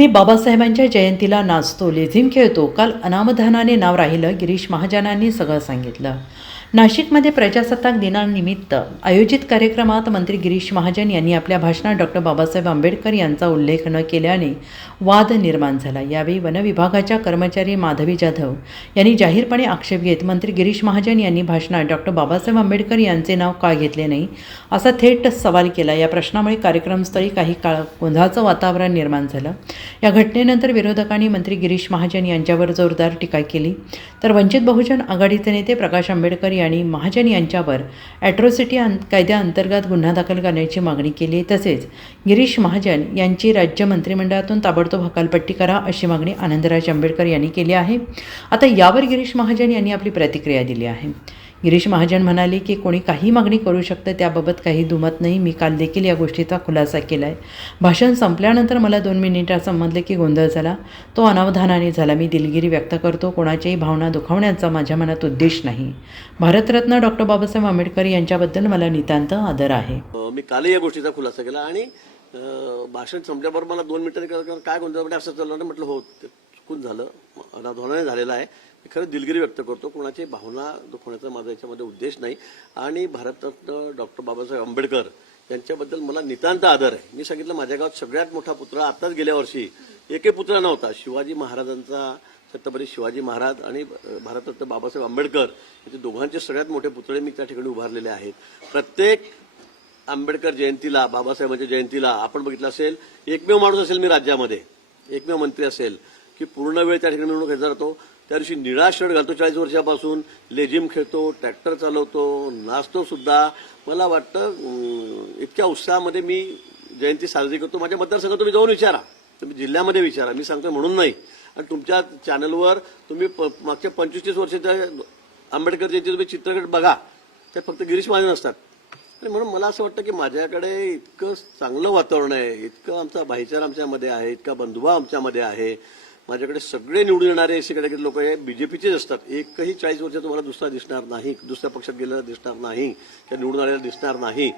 मी बाबासाहेबांच्या जयंतीला नाचतो, लेझीम खेळतो. काल अनामधानाने नाव राहिलं. गिरीश महाजनांनी सगळं सांगितलं. नाशिकमध्ये प्रजासत्ताक दिनानिमित्त आयोजित कार्यक्रमात मंत्री गिरीश महाजन यांनी आपल्या भाषणात डॉक्टर बाबासाहेब आंबेडकर यांचा उल्लेख न केल्याने वाद निर्माण झाला. यावेळी वनविभागाच्या कर्मचारी माधवी जाधव यांनी जाहीरपणे आक्षेप घेत मंत्री गिरीश महाजन यांनी भाषणात डॉक्टर बाबासाहेब आंबेडकर यांचे नाव का घेतले नाही असा थेट सवाल केला. या प्रश्नामुळे कार्यक्रमस्थळी काही काळ गोंधळाचं वातावरण निर्माण झालं. या घटनेनंतर विरोधकांनी मंत्री गिरीश महाजन यांच्यावर जोरदार टीका केली. तर वंचित बहुजन आघाडीचे नेते प्रकाश आंबेडकर यांनी महाजन यांच्यावर ॲट्रॉसिटी कायद्याअंतर्गत गुन्हा दाखल करण्याची मागणी केली. तसेच गिरीश महाजन यांची राज्य मंत्रिमंडळातून ताबडतोब हकालपट्टी करा अशी मागणी आनंदराज आंबेडकर यांनी केली आहे. आता यावर गिरीश महाजन यांनी आपली प्रतिक्रिया दिली आहे. गिरीश महाजन म्हणाले की कोणी काही मागणी करू शकतं, त्याबाबत काही दुमत नाही. मी काल देखील या गोष्टीचा खुलासा केला आहे. भाषण संपल्यानंतर मला 2 मिनिटात समजले की गोंधळ झाला, तो अनावधानाने झाला. मी दिलगिरी व्यक्त करतो. कोणाच्याही भावना दुखावण्याचा माझ्या मनात उद्देश नाही. भारतरत्न डॉक्टर बाबासाहेब आंबेडकर यांच्याबद्दल मला नितांत आदर आहे. मी कालही या गोष्टीचा खुलासा केला आणि भाषण संपल्याबरोबर मला 2 मिनिटांनी काय गोंधळ म्हणजे असं चाललं, म्हटलं हो ते चुकून झालं, अनावधानाने झालेलं आहे. मी खरंच दिलगिरी व्यक्त करतो. कोणाची भावना दुखवण्याचा माझा याच्यामध्ये उद्देश नाही. आणि भारतरत्न डॉक्टर बाबासाहेब आंबेडकर यांच्याबद्दल मला नितांत आदर आहे. मी सांगितलं माझ्या गावात सगळ्यात मोठा पुतळा आत्ताच गेल्या वर्षी एकही पुतळा नव्हता. शिवाजी महाराजांचा, छत्रपती शिवाजी महाराज आणि भारतरत्न बाबासाहेब आंबेडकर याचे दोघांचे सगळ्यात मोठे पुतळे मी त्या ठिकाणी उभारलेले आहेत. प्रत्येक आंबेडकर जयंतीला, बाबासाहेबांच्या जयंतीला आपण बघितलं असेल, एकमेव माणूस असेल मी राज्यामध्ये, एकमेव मंत्री असेल की पूर्ण वेळ त्या ठिकाणी मिळून घेतला जातो. त्या दिवशी निळा शर्ट घालतो, 40 वर्षापासून लेझिम खेळतो, ट्रॅक्टर चालवतो, नाचतो सुद्धा. मला वाटतं इतक्या उत्साहामध्ये मी जयंती साजरी करतो. माझ्या मतदारसंघात तुम्ही जाऊन विचारा, तुम्ही जिल्ह्यामध्ये विचारा, मी सांगतोय म्हणून नाही. आणि तुमच्या चॅनलवर तुम्ही मागच्या 25-30 वर्षाच्या आंबेडकर जयंती तुम्ही चित्रपट बघा, त्यात फक्त गिरीश महाजन असतात. आणि म्हणून मला असं वाटतं की माझ्याकडे इतकं चांगलं वातावरण आहे, इतकं आमचा भाईचारा आमच्यामध्ये आहे, इतका बंधुभाव आमच्यामध्ये आहे. माझ्याकडे सगळे निवडून येणारे एसी कॅटेगरी लोक हे बीजेपीचेच असतात. एकही 40 वर्ष तुम्हाला दुसरा दिसणार नाही, दुसऱ्या पक्षात गेलेला दिसणार नाही किंवा निवडून आलेला दिसणार नाही.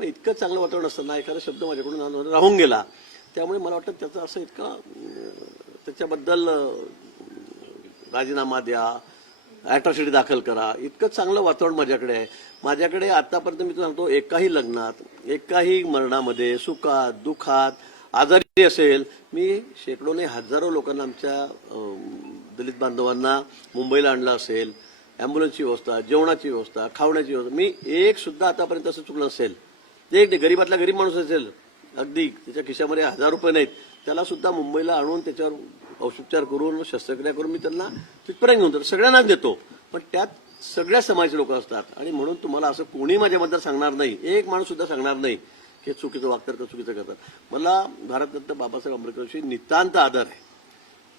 मग इतकं चांगलं वातावरण असताना एखादा शब्द माझ्याकडून राहून गेला, त्यामुळे मला वाटतं त्याचं असं इतका त्याच्याबद्दल राजीनामा द्या, ॲट्रॉसिटी दाखल करा, इतकं चांगलं वातावरण माझ्याकडे आहे. माझ्याकडे आतापर्यंत मी सांगतो एकाही लग्नात, एकाही मरणामध्ये, सुखात, दुःखात, आजारी असेल, मी शेकडोने हजारो लोकांना, आमच्या दलित बांधवांना मुंबईला आणलं असेल. ॲम्ब्युलन्सची व्यवस्था, जेवणाची व्यवस्था, खावण्याची व्यवस्था, मी एक सुद्धा आतापर्यंत असं चुकलं नसेल. एक गरीबातला गरीब माणूस असेल, अगदी त्याच्या खिशामध्ये 1000 रुपये नाहीत, त्याला सुद्धा मुंबईला आणून त्याच्यावर औषधोपचार करून, शस्त्रक्रिया करून मी त्यांना तिथपर्यंत घेऊन जातो. सगळ्यांनाच देतो, पण त्यात सगळ्या समाजाचे लोक असतात. आणि म्हणून तुम्हाला असं कोणी माझ्याबद्दल सांगणार नाही, एक माणूस सुद्धा सांगणार नाही हे चुकीचं वागतात का चुकीचं करतात. मला भारतरत्न बाबासाहेब आंबेडकरविषयी नितांत आदर आहे,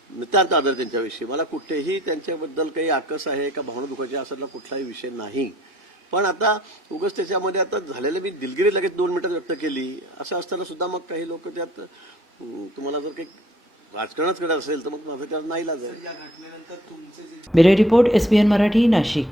नितांत आदर त्यांच्याविषयी. मला कुठेही त्यांच्याबद्दल काही आकस आहे का भावना दुखायची असा कुठलाही विषय नाही. पण आता उगाच त्याच्यामध्ये आता झालेलं मी दिलगिरी लगेच 2 मिनिटात व्यक्त केली. असं असताना सुद्धा मग काही लोक त्यात तुम्हाला जर काही राजकारणच करत असेल तर मग माझं त्याला नाही लागत. Bureau report, SBN Marathi, Nashik.